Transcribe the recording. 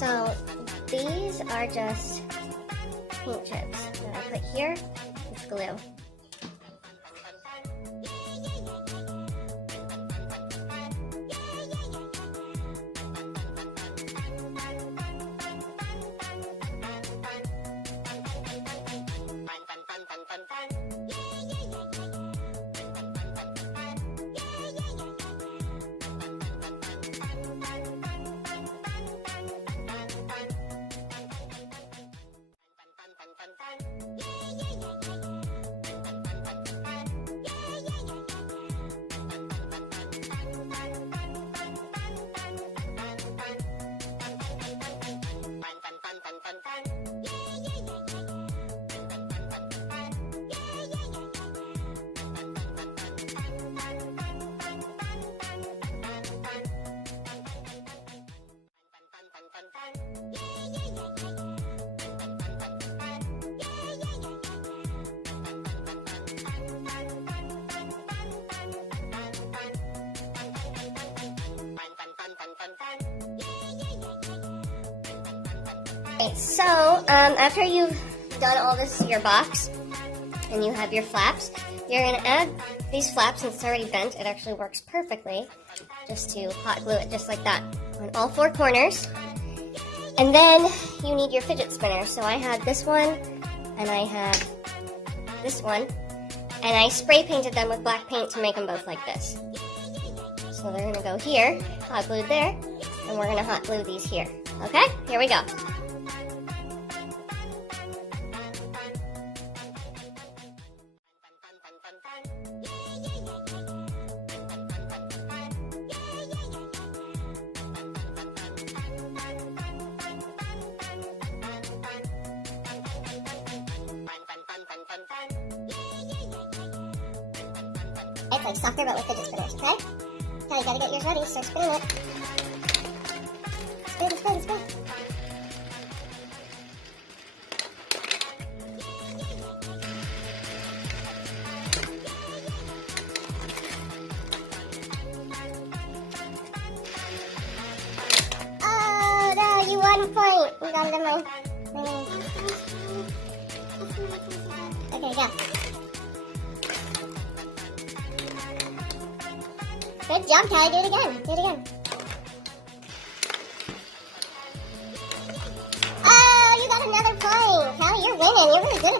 So these are just paint chips that I put here with glue. Okay, so after you've done all this to your box and you have your flaps, you're going to add these flaps. Since it's already bent, it actually works perfectly just to hot glue it just like that on all four corners. And then you need your fidget spinner. So I had this one and I had this one, and I spray painted them with black paint to make them both like this. So they're going to go here, hot glued there, and we're going to hot glue these here. Okay, here we go. It's like soccer but with fidget spinners, okay? Now you gotta get yours ready, start spinning it. Spin, spin, spin. Oh no, you 1 point! You got it in my... Okay, go. Good job, Kai. Do it again. Do it again. Oh, you got another point. Callie, you're winning. You're really good.